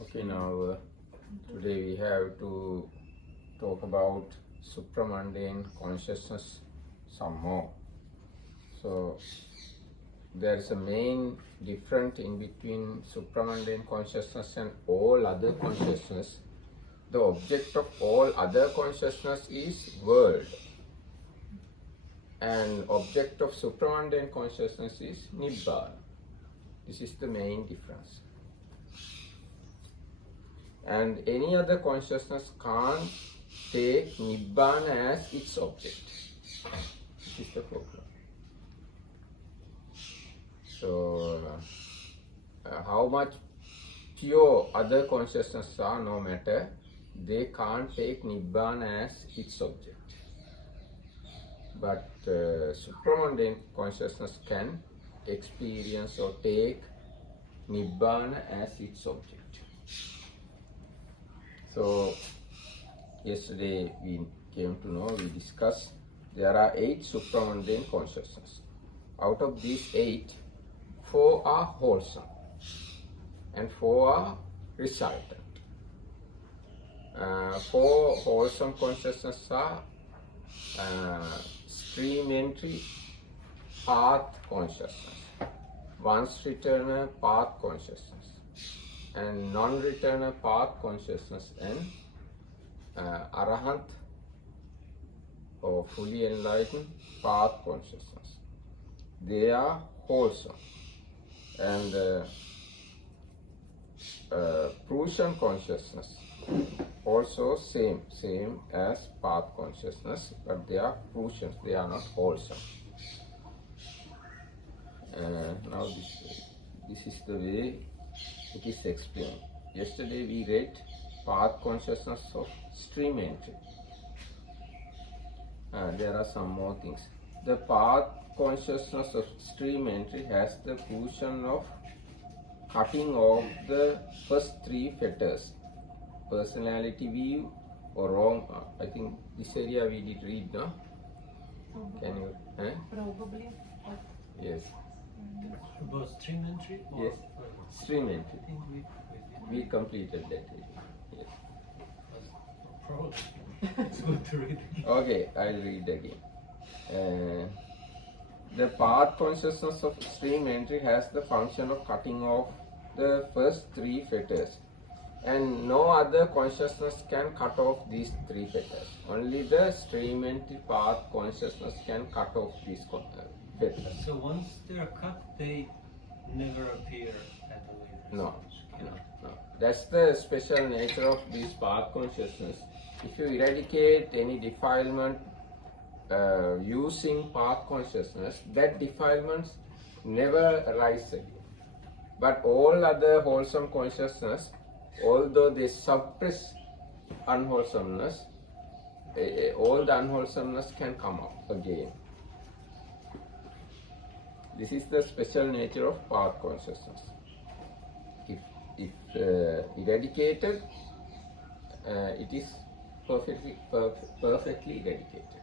Okay, now today we have to talk about supramundane consciousness some more. So there is a main difference in between supramundane consciousness and all other consciousness. The object of all other consciousness is world, and object of supramundane consciousness is nibbana. This is the main difference. And any other consciousness can't take nibbana as its object. This is the problem. So, how much pure other consciousness are, no matter, they can't take nibbana as its object. But supramundane consciousness can experience or take nibbana as its object. So, yesterday we came to know, we discussed, there are 8 supramundane consciousness. Out of these 8, 4 are wholesome and 4 are resultant. 4 wholesome consciousness are stream entry, path consciousness, once returner path consciousness, and non-returner path consciousness, and arahant or fully enlightened path consciousness. They are wholesome. And Prusian consciousness also same as path consciousness, but they are Prusians, they are not wholesome. Now this is the way it is explained. Yesterday we read path consciousness of stream entry. There are some more things. The path consciousness of stream entry has the function of cutting off the first 3 fetters. Personality view or wrong. I think this area we did read, no? Can you? Probably. Yes. About stream entry? Or Yes. Stream entry. I think We completed that area. Yes. probably. It's good to read. Okay, I'll read again. The path consciousness of stream entry has the function of cutting off the first 3 fetters, and no other consciousness can cut off these 3 fetters. Only the stream entry path consciousness can cut off these fetters. So once they're cut, they never appear at the later No, stage. no. That's the special nature of this path consciousness. If you eradicate any defilement using path consciousness, that defilements never arise again. But all other wholesome consciousness, although they suppress unwholesomeness, all the unwholesomeness can come up again. This is the special nature of path consciousness. If eradicated, it is perfectly eradicated.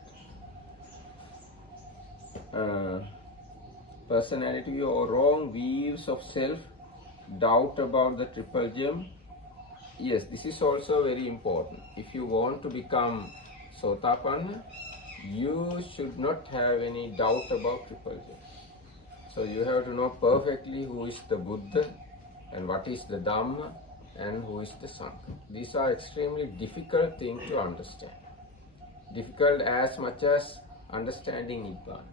Personality or wrong views of self, doubt about the triple gem. Yes, this is also very important. If you want to become Sotapanna, you should not have any doubt about triple gem. So you have to know perfectly who is the Buddha and what is the Dhamma and who is the Sangha. These are extremely difficult things to understand. Difficult as much as understanding Nibbana.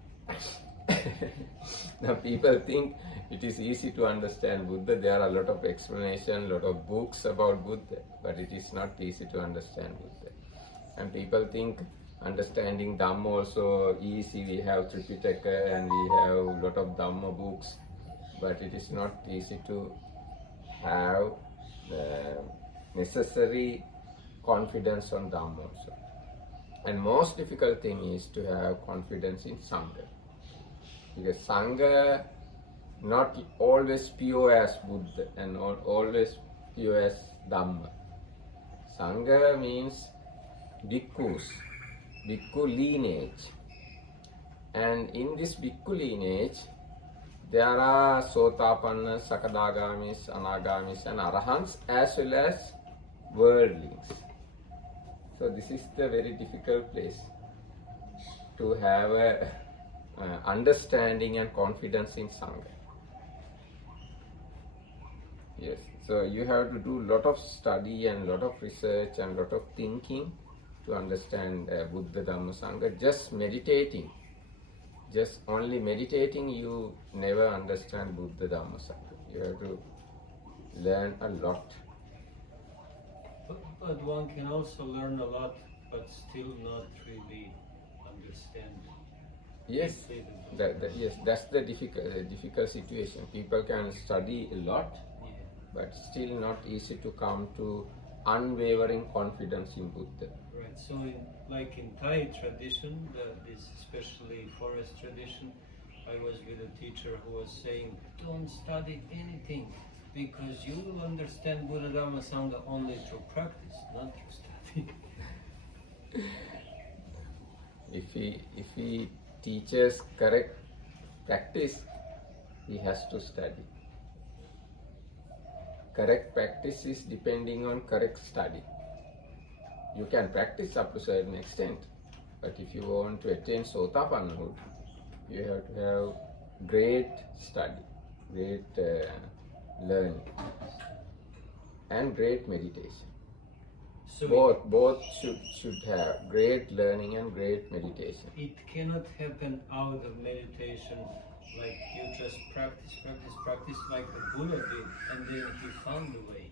Now people think it is easy to understand Buddha. There are a lot of explanation, a lot of books about Buddha, but it is not easy to understand Buddha. And people think understanding Dhamma also easy. We have Tripitaka and we have a lot of Dhamma books, but it is not easy to have the necessary confidence on Dhamma also. And most difficult thing is to have confidence in Sangha. Because Sangha not always pure as Buddha and always pure as Dhamma. Sangha means bhikkhus, bhikkhu lineage. And in this bhikkhu lineage, there are Sotapannas, Sakadagamis, Anagamis and Arahants as well as worldlings. So this is the very difficult place to have a understanding and confidence in Sangha. Yes, so you have to do lot of study and lot of research and lot of thinking to understand Buddha Dhamma Sangha. Just meditating, just only meditating, you never understand Buddha Dhamma Sangha. You have to learn a lot. But one can also learn a lot, but still not really understand. Yes, yes, that's the difficult situation. People can study a lot, Yeah. but still not easy to come to unwavering confidence in Buddha. Right. So, in Thai tradition, this especially forest tradition, I was with a teacher who was saying, "Don't study anything, because you will understand Buddha Dhamma Sangha only through practice, not through study." If he teaches correct practice, he has to study. Correct practice is depending on correct study. You can practice up to a certain extent, but if you want to attain Sotapannahood, you have to have great study, great learning, and great meditation. So Both should have great learning and great meditation. it cannot happen out of meditation, like you just practice like the Buddha did, and then he found the way.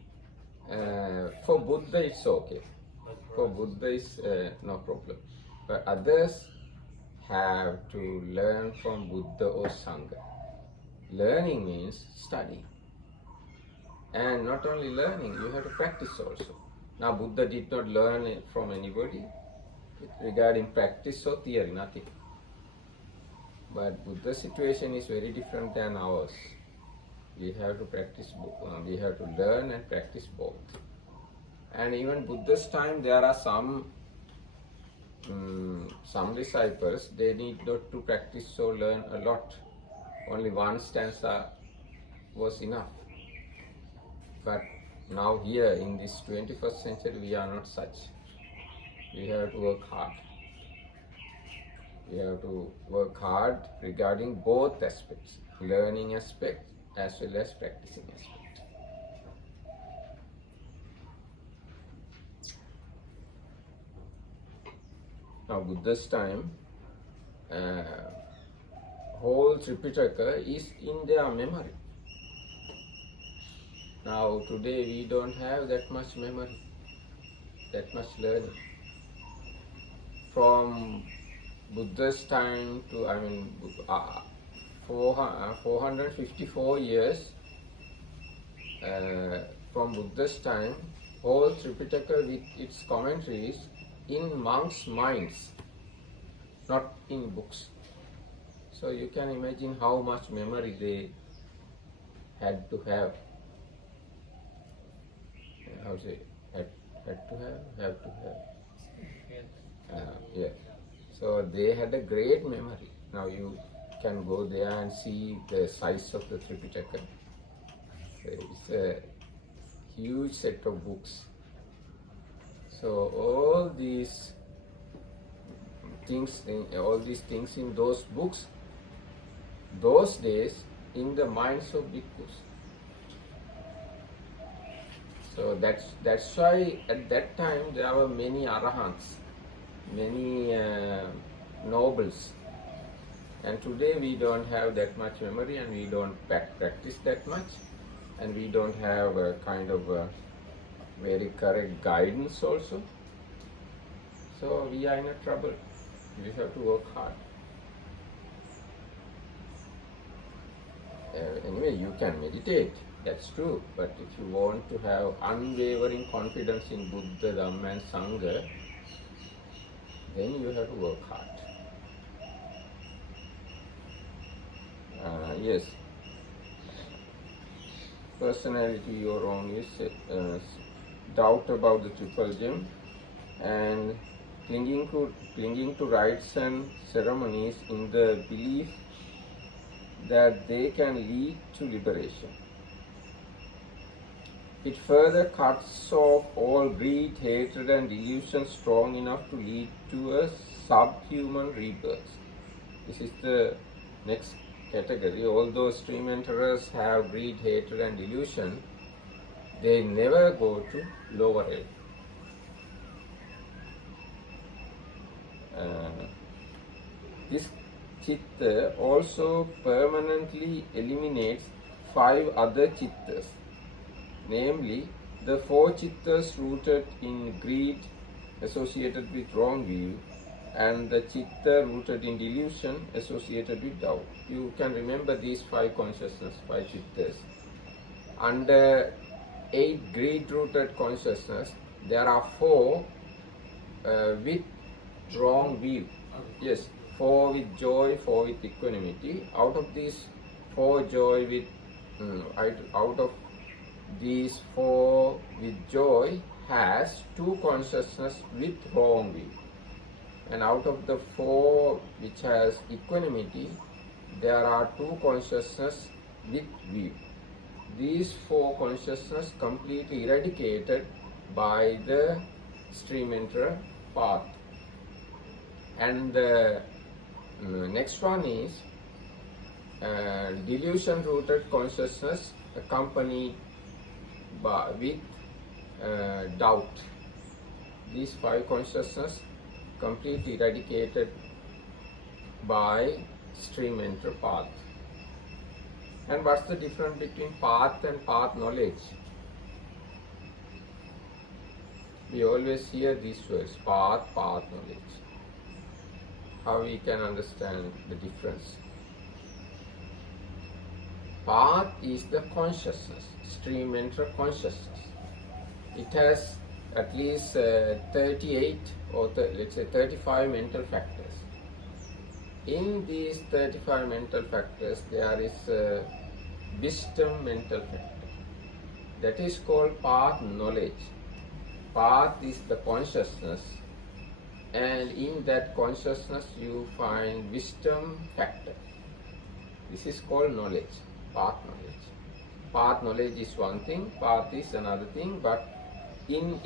For Buddha, it's okay. But For Buddha, is no problem. But others have to learn from Buddha or Sangha. Learning means study. And not only learning, you have to practice also. Now, Buddha did not learn it from anybody regarding practice or theory, nothing. But Buddha's situation is very different than ours. We have to practice, we have to learn and practice both. And even Buddha's time, there are some disciples, they need not to practice or learn a lot. Only one stanza was enough. But now here in this 21st century, we are not such. We have to work hard. We have to work hard regarding both aspects, learning aspect as well as practicing aspect. Now Buddha's time, whole Tripitaka is in their memory. Now today we don't have that much memory, that much learning. From Buddha's time to, 454 years from Buddha's time, whole Tripitaka with its commentaries in monks' minds, not in books. So you can imagine how much memory they had to have. How to say? Have to have. Yeah. So they had a great memory. Now you can go there and see the size of the Tripitaka. It's a huge set of books. So all these things in those books, those days, in the minds of bhikkhus. So that's why at that time there were many arahants, many nobles. And today we don't have that much memory, and we don't practice that much, and we don't have a kind of very correct guidance also. So we are in a trouble. We have to work hard. Anyway, you can meditate, that's true, but if you want to have unwavering confidence in Buddha, Dhamma and Sangha, then you have to work hard. Yes. Personality your own is doubt about the triple gem and clinging to rites and ceremonies in the belief that they can lead to liberation. It further cuts off all greed, hatred, and delusion strong enough to lead to a subhuman rebirth. This is the next category. Although stream enterers have greed, hatred, and delusion, they never go to lower realm. This chitta also permanently eliminates 5 other chittas, namely the 4 chittas rooted in greed associated with wrong view, and the chitta rooted in delusion associated with doubt. You can remember these 5 consciousness, 5 chittas. Under 8 greed rooted consciousness, there are 4 with wrong view. Yes, 4 with joy, 4 with equanimity. Out of these 4 joy with, out of these 4 with joy has 2 consciousness with wrong view. And out of the 4 which has equanimity, there are 2 consciousness with view. These 4 consciousness completely eradicated by the stream enterer path. And the next one is delusion rooted consciousness accompanied with doubt. These 5 consciousness completely eradicated by stream enterer path. And what's the difference between path and path knowledge? We always hear these words, path, path knowledge. How we can understand the difference? Path is the consciousness, stream enterer consciousness. It has at least 38 or let's say 35 mental factors. In these 35 mental factors, there is a wisdom mental factor. That is called path knowledge. Path is the consciousness, and in that consciousness you find wisdom factor. This is called knowledge, path knowledge. Path knowledge is one thing, path is another thing, but in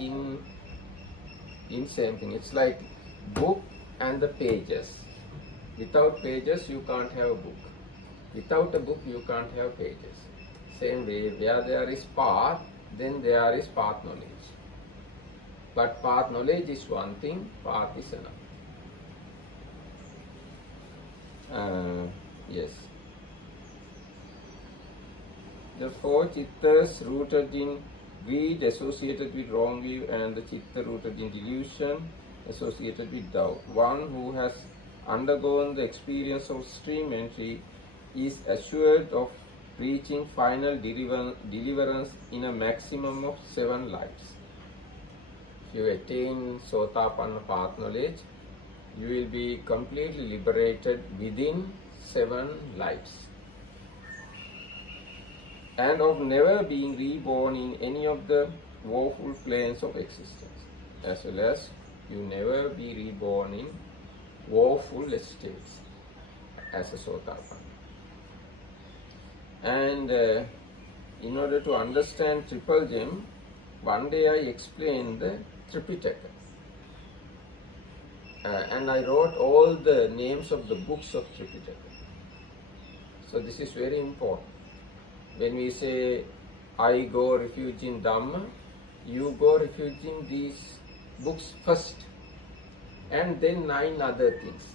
same thing. It's like book and the pages. Without pages you can't have a book. Without a book you can't have pages. Same way, where there is path, then there is path knowledge. But path knowledge is one thing, path is another. Yes. The 4 chittas rooted in greed associated with wrong view, and the chitta rooted in delusion associated with doubt. One who has undergone the experience of stream entry is assured of reaching final deliverance in a maximum of 7 lives. If you attain Sotapanna path knowledge, you will be completely liberated within 7 lives, and of never being reborn in any of the woeful planes of existence, as well as you never be reborn in woeful states as a Sotapanna. And in order to understand Triple Gem, one day I explained the Tripitaka. And I wrote all the names of the books of Tripitaka. So this is very important. When we say, I go refuge in Dhamma, you go refuge in these books first, and then 9 other things,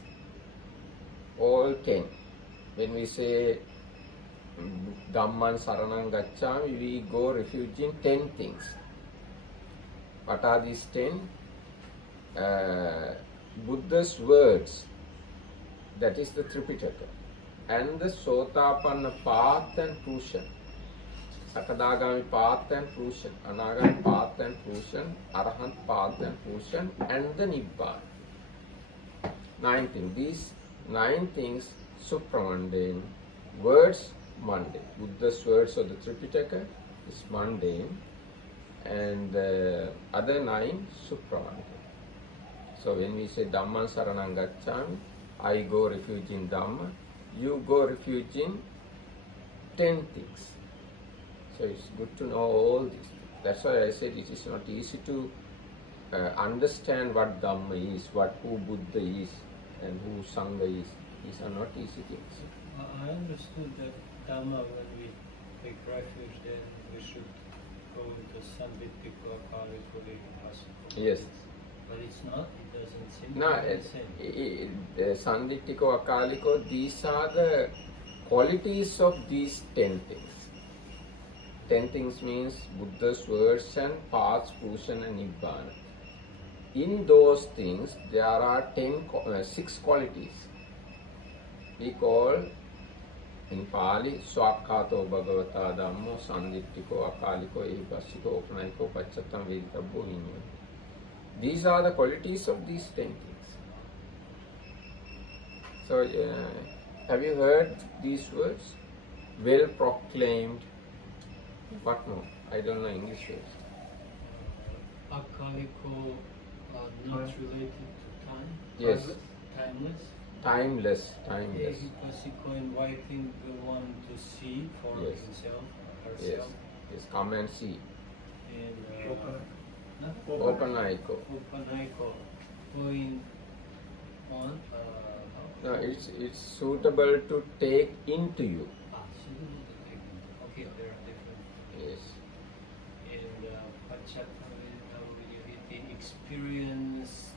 all 10. When we say Dhamman Saranam Gacchami, we go refuge in 10 things. What are these 10? Buddha's words, that is the Tripitaka, and the Sotapanna path and fruition, Sakadagami path and fruition, Anagami path and fruition, Arahant path and fruition, and the Nibbana. 9 things. These 9 things, Supra mundane, words mundane. Buddha's words of the Tripitaka is mundane, and the other 9 Supra mundane. So when we say Dhamman Saranam Gacchami, I go refuge in Dhamma, you go refuge in 10 things. So it's good to know all these things. That's why I said it is not easy to understand what Dhamma is, who Buddha is, and who Sangha is. These are not easy things. I understood that Dhamma, when we take refuge, then we should go into Samvittiko, Akaliko, Vipassiko. Yes. But it's not, it doesn't seem No, to be the same. Sanditiko, Akaliko, these are the qualities of these 10 things. 10 things means Buddha's words and paths, Bhushan and Nibbana. In those things, there are 6 qualities. We call in Pali, Swakhato Bhagavata Dhammo, Sandittiko, Akaliko, Ehipassiko, Opanayiko, Pacchattam, Veditabbo, Vinyo. These are the qualities of these 10 things. So, have you heard these words? Well proclaimed. What more? I don't know English words. Akaliko not related to time? Yes. Timeless? Timeless. Ehipassiko, inviting the one to see for Yes. himself, Yes. herself. Yes. Come and see. And Opanayiko. Upanayiko, going on. No, it's suitable to take into you. Suitable to take into. Okay, there are different. Yes. And Pacchattamviditavviditi, experienced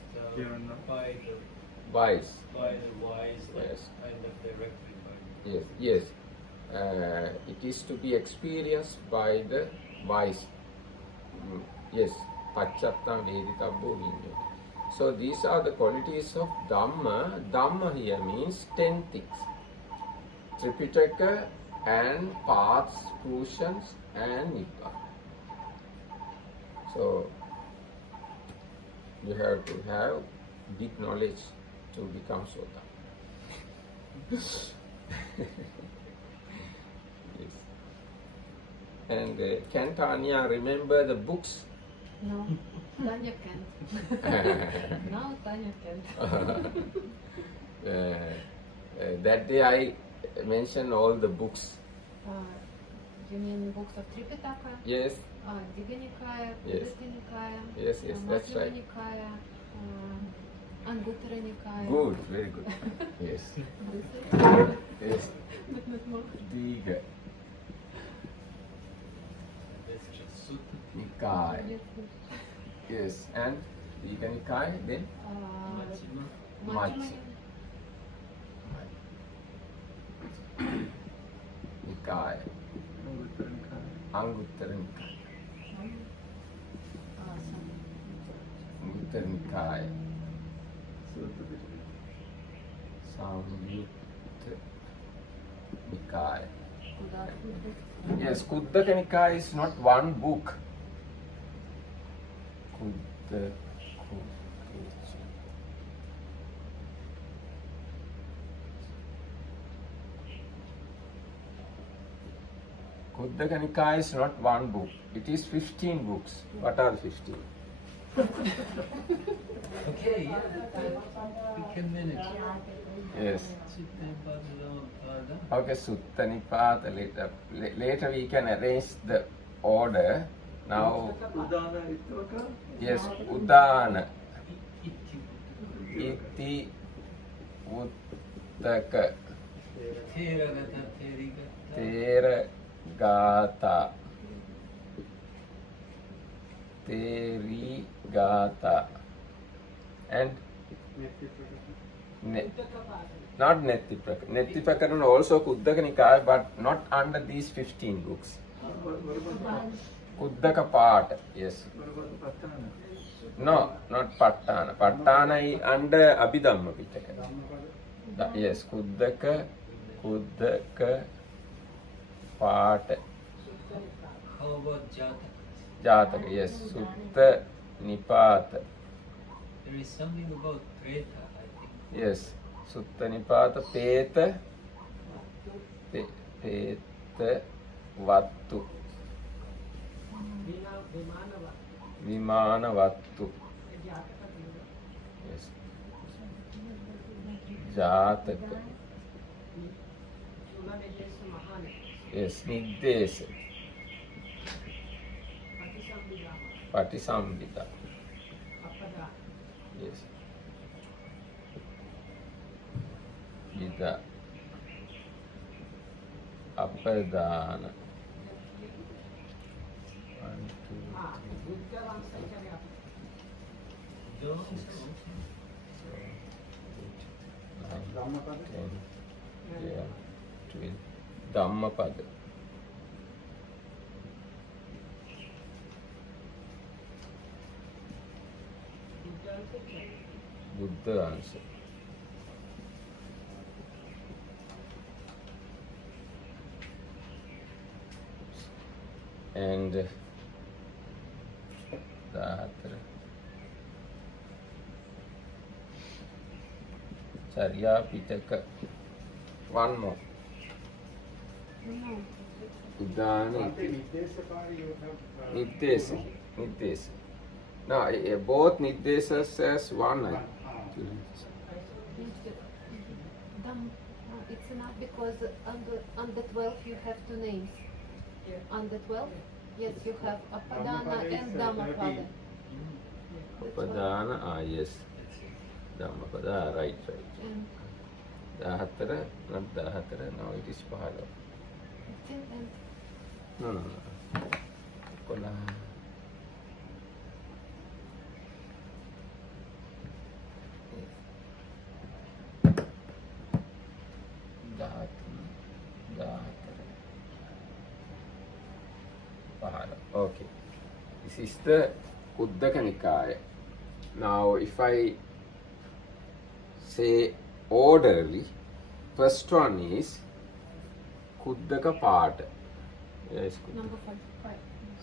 by the Wise. wise, like Yes. kind of directly by the Yes. Yes. It is to be experienced by the wise. Yes. Pacchattam Veditabbo Vinyo. So these are the qualities of Dhamma. Dhamma here means 10 things. Tripitaka and paths, Bhushans and Nibbana. So you have to have deep knowledge to become Sota. Yes. And can Tanya remember the books? No, Tanya can't. Now Tanya can't. That day I mentioned all the books. You mean books of Tripitaka? Yes, Diga Nikaya, Yes. Buddhista Nikaya, yes, that's Madhyama right. Nikaya, Anguttara Nikaya. Good, very good. Yes, yes. But not more. Diga That's just Sutta. Nikaya. Yes, and Diga Nikaya, then Majjhima. Majjhima Nikaya, Anguttara Nikaya, Anguttara Nikaya, Samyutta Nikaya. Yes, Kuddaka Nikaya is not one book. Kuddaka Nikaya is not one book. It is 15 books. What are 15? Okay, yeah, we can manage. Yes. Sutta Nipada. Okay, Sutta Nipata later we can arrange the order. Now, yes, Udana, Iti, Uttaka, Theragata, Therigata. Tera, Gata, Teri, Gata, and not Nettipaka. Nettipaka and also Kuddaka Nikaya, but not under these 15 books. Kuddaka part, yes. No, not Pattana. Pattana is under Abhidhamma Pitaka. Yes, Kuddaka part. How about Jataka? Jataka, yes. Sutta Nipata. There is something about Preta, I think. Yes. Sutta Nipata, Peta, Peta, Vattu. Vimana Vattu. Yes. Jataka. Yes, Niddesa. Patisambhita. Yes. Vida. Apadana. 1, 2, 3, 6, 7, 8, 9, 10, 11, 12. Dhammapada. Buddha answer. And the other Charya Pitaka. One more. No. Udana. Niddesa. Niddesa. No, both Niddesas as one. It's enough because on the 12 you have two names. On the 12, yes, you have Apadana and Dhammapada. Apadana, yes. Dhammapada, right. And Dahatara, not Dahatara, now it is Pahala. 15 and No. Kola. Okay, this is the Kuddaka Nikaya. Now, if I say orderly, first one is Kuddaka Pata. Yes, number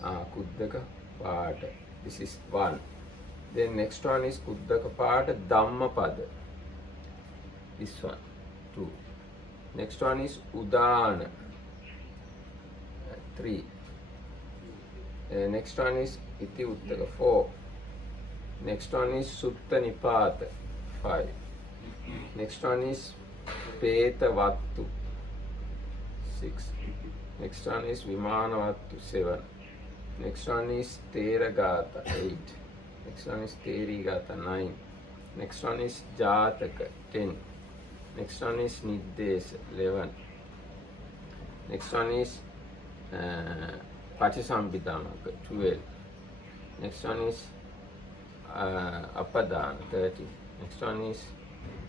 5. Kuddaka Pata. This is one. Then next one is Kuddaka Pata Dhammapada. This one, 2. Next one is Udana, 3. Next one is Iti Uttaka, 4. Next one is Sutta Nipata, 5. Next one is Peta Vattu, 6. Next one is Vimana Vattu, 7. Next one is Teragata, 8. Next one is Terigata, 9. Next one is Jataka, 10. Next one is Niddesa, 11. Next one is Patisambhidamaka, 12. Next one is Apadana, 13. Next one is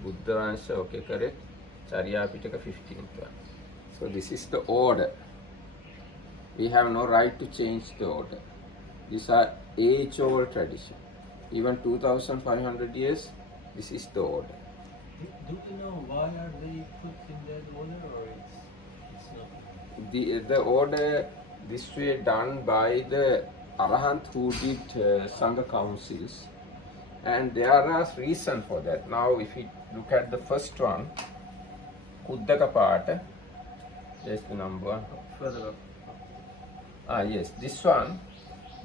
Buddhavansha, okay, correct. Charya Pitaka, 15th one. So this is the order. We have no right to change the order. These are age-old tradition. Even 2,500 years, this is the order. Do you know why are they put in that order, or it's not? The order this way done by the Arahant who did Sangha councils, and there are reason for that. Now if we look at the first one, Kuddaka Pata, there's the number further up. Yes, this one,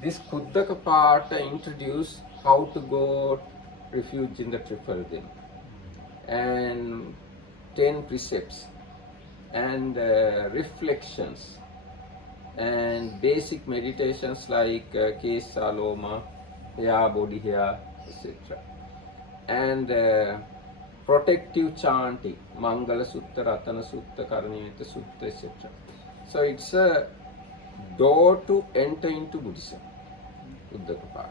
this Kuddaka Pata introduced how to go refuge in the triple dim, and 10 precepts, and reflections, and basic meditations like Kesa, Loma, hair, body hair, etc. And protective chanting, Mangala Sutta, Ratana Sutta, Karanimita Sutta, etc. So it's a door to enter into Buddhism, Uddakapada.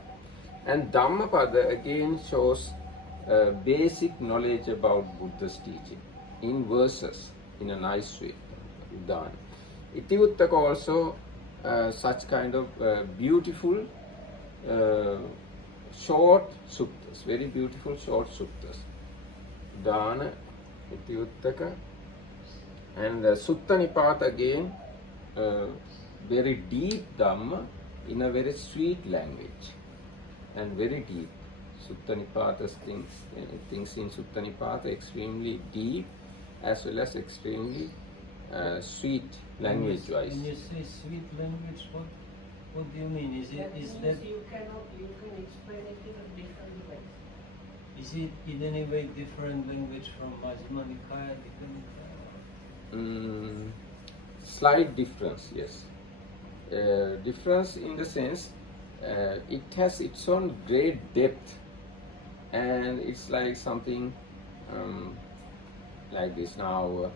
And Dhammapada again shows basic knowledge about Buddha's teaching in verses, in a nice way. Udana. Itivuttaka also such kind of beautiful short suttas, very beautiful short suttas. Udana, Itivuttaka, and Sutta Nipata again, very deep Dhamma in a very sweet language, and very deep. Sutta Nipata's things in Sutta Nipata extremely deep as well as extremely sweet language-wise. When you say sweet language, what do you mean? Is that you can explain it in a different way. Is it in any way different language from Majjhima Nikaya? mm, slight difference, yes. Difference in the sense it has its own great depth, and it's like something like this. Now,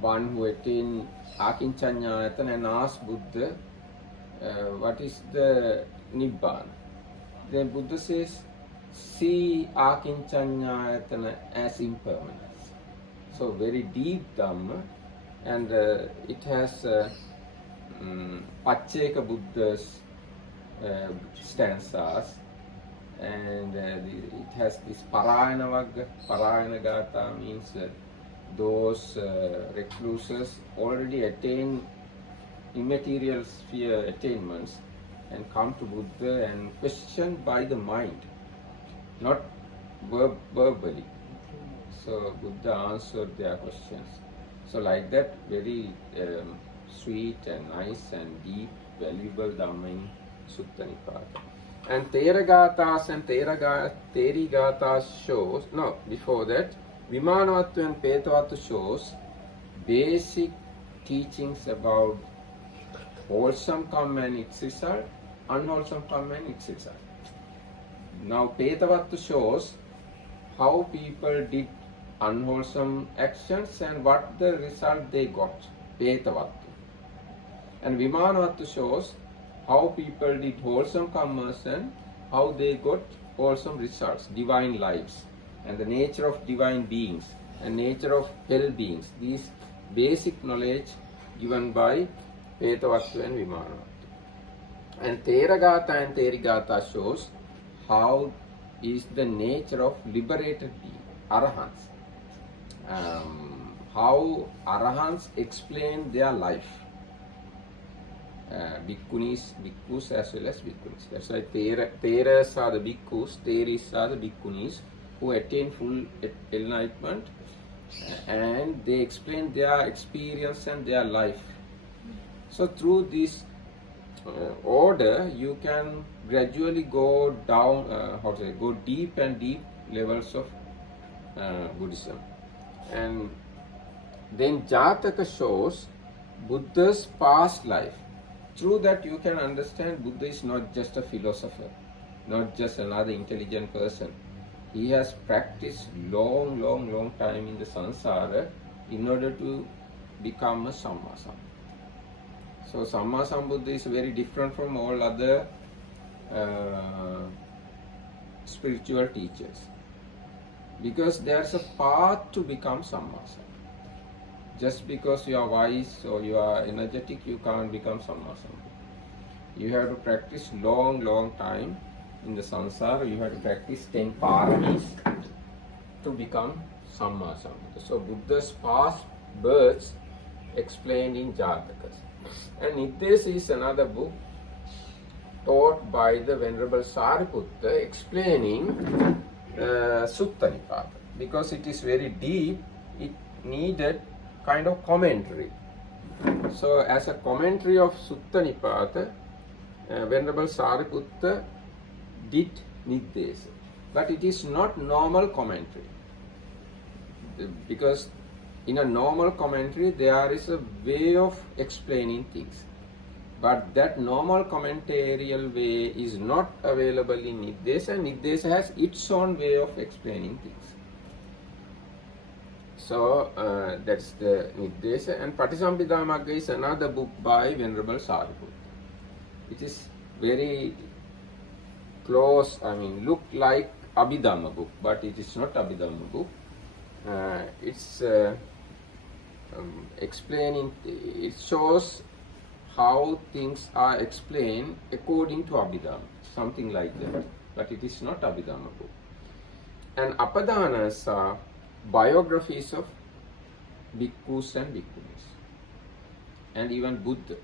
one who attained Akinchanyayatana and asked Buddha, what is the Nibbana? Then Buddha says, see Akinchanyayatana as impermanence. So very deep Dhamma, and it has Pacceka Buddha's stanzas, and it has this Parayana Vagga. Parayana Gata means those recluses already attain immaterial sphere attainments and come to Buddha and questioned by the mind, not verbally. So Buddha answered their questions. So like that, very sweet and nice and deep, valuable Dhamma in Sutta Nipata. And Theragathas and Therigathas shows, no, before that, Vimanavattu and Petavattu shows basic teachings about wholesome karma and its result, unwholesome karma and its result. Now Petavattu shows how people did unwholesome actions and what the result they got. Petavattu. And Vimanavattu shows how people did wholesome karmas and how they got wholesome results, divine lives, and the nature of divine beings and nature of hell beings. These basic knowledge given by Petavattu and Vimanavattu. And Theragata and Therigatha shows how is the nature of liberated being, Arahants. How Arahants explain their life. Bhikkhus as well as bhikkhunis. That's why Theras are the bhikkhus, Theris are the bhikkhunis who attain full enlightenment, and they explain their experience and their life. So through this order, you can gradually go down, go deep and deep levels of Buddhism. And then Jataka shows Buddha's past life. Through that you can understand Buddha is not just a philosopher, not just another intelligent person. He has practiced long time in the samsara in order to become a Sammasambuddha. So Sammasambuddha is very different from all other spiritual teachers, because there's a path to become Sammasambuddha. Just because you are wise or you are energetic, you can't become Sammasambuddha. You have to practice long time in the samsara. You have to practice 10 paramis to become Sammasambuddha. So Buddha's past births explained in Jatakas. And Niddesa is another book taught by the Venerable Sariputta explaining Sutta Nipata. Because it is very deep, it needed kind of commentary. So as a commentary of Sutta Nipata, Venerable Sariputta did Niddesa. But it is not normal commentary. Because in a normal commentary there is a way of explaining things. But that normal commentarial way is not available in Niddesa. Niddesa has its own way of explaining things. So that's the Niddesa. And Patisambhida Magga is another book by Venerable Sariputta. It is very close, look like Abhidhamma book, but it is not Abhidhamma book. It's explaining, it shows how things are explained according to Abhidhamma, something like that. But it is not Abhidhamma book. And Apadanas are biographies of bhikkhus and bhikkhunis, and even Buddha.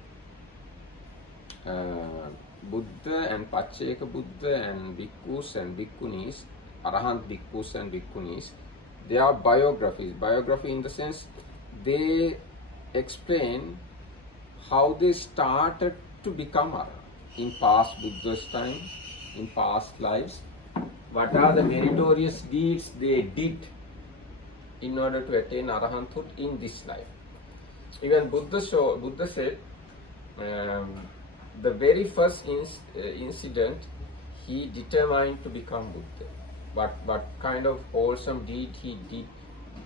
Buddha and Pacceka Buddha and bhikkhus and bhikkhunis, Arahant bhikkhus and bhikkhunis, they are biographies. Biography in the sense they explain how they started to become Arahant in past Buddha's time, in past lives. What are the meritorious deeds they did in order to attain arahanthood in this life. Even Buddha said, the very first incident, he determined to become Buddha. What kind of wholesome deed he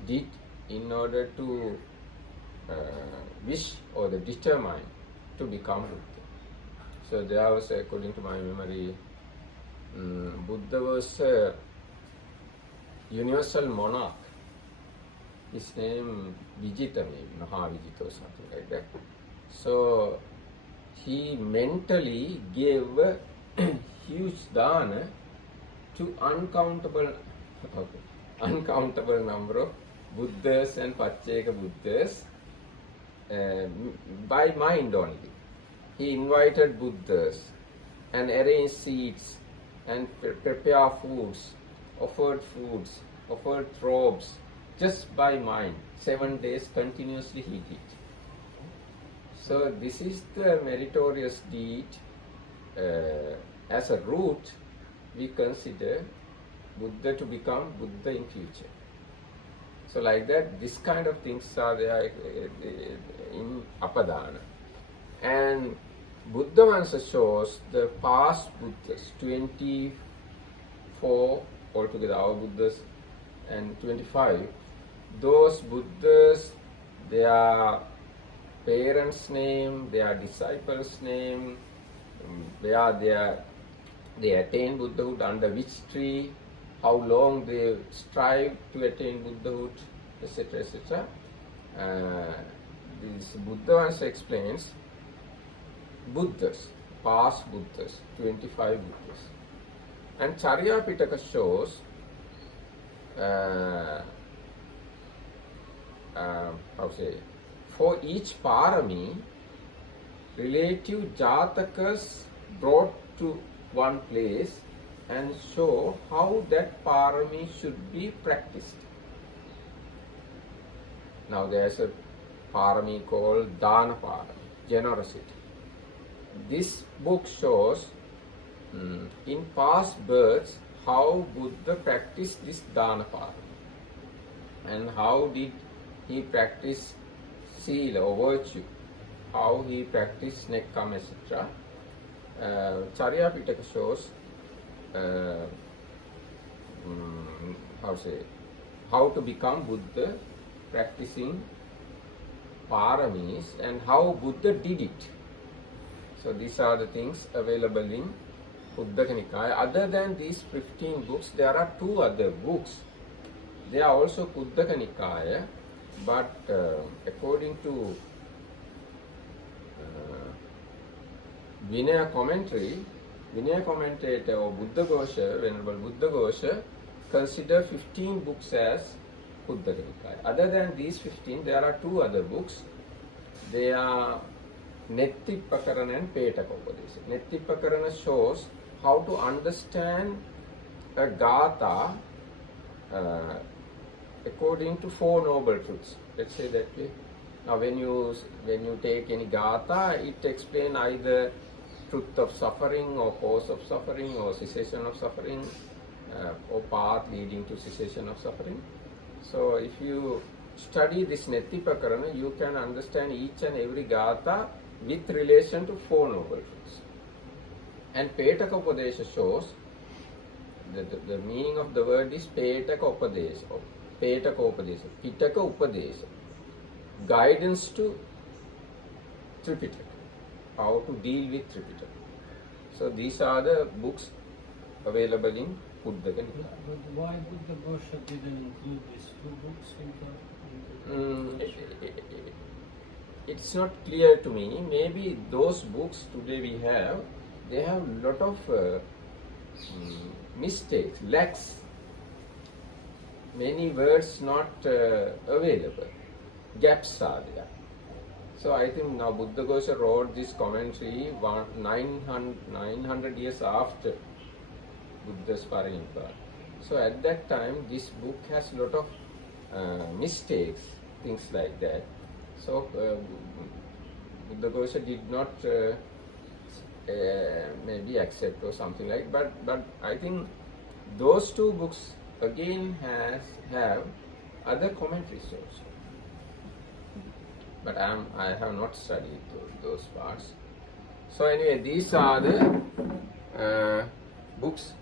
did in order to wish or determine to become Buddha. So there was, according to my memory, Buddha was a universal monarch. His name Vijita, maybe Mahavijita or something like that. So he mentally gave a huge dana to uncountable number of Buddhas and Pacceka Buddhas by mind only. He invited Buddhas and arranged seats and prepare foods, offered robes, just by mind. 7 days continuously he did. So this is the meritorious deed. As a route, we consider Buddha to become Buddha in future. So like that, this kind of things are there in Apadana. And Buddha Vansa shows the past Buddhas, 24 altogether, our Buddhas, and 25. Those Buddhas, their parents' name, their disciples' name, where they attain Buddhahood, under which tree, how long they strive to attain Buddhahood, etc., etc. This Buddha once explains Buddhas, past Buddhas, 25 Buddhas. And Charya Pitaka shows for each parami, relative jatakas brought to one place and show how that parami should be practiced. Now there's a parami called Dana Parami, generosity. This book shows in past births how Buddha practiced this Dana Parami and how did he practice sila or virtue, how he practiced nekkam, etc. Charya Pitaka shows how to become Buddha, practicing paramis, and how Buddha did it. So these are the things available in Uddaka Nikaya. Other than these 15 books, there are 2 other books. They are also Uddaka Nikaya, but according to Vinaya commentator or Buddha Ghosha, Venerable Buddha Ghosha, consider 15 books as Uddaka Nikaya. Other than these 15, there are 2 other books. They are Nettipakarana and Petaka Upadesa. Nettipakarana shows how to understand a gatha according to 4 noble truths. Let's say that way. Now when you take any gatha, it explains either truth of suffering or cause of suffering or cessation of suffering or path leading to cessation of suffering. So if you study this Nettipakarana, you can understand each and every gatha with relation to 4 noble truths. And Petaka Upadesa shows the meaning of the word is Petaka Upadesa, or Petaka Upadesa, Pitaka Upadesa, guidance to Tripitaka, how to deal with Tripitaka. So these are the books available in Uddaka Nikaya. But why Buddha Ghosha didn't include these 2 books in It's not clear to me. Maybe those books today we have, they have a lot of mistakes, lacks. Many words not available. Gaps are there. So I think now Buddha Ghosha wrote this commentary 900 years after Buddha's Parinibbana. So at that time, this book has a lot of mistakes, things like that. So Buddha Ghosha did not maybe accept or something like. But I think those 2 books again have other commentaries also. But I have not studied those parts. So anyway, these are the books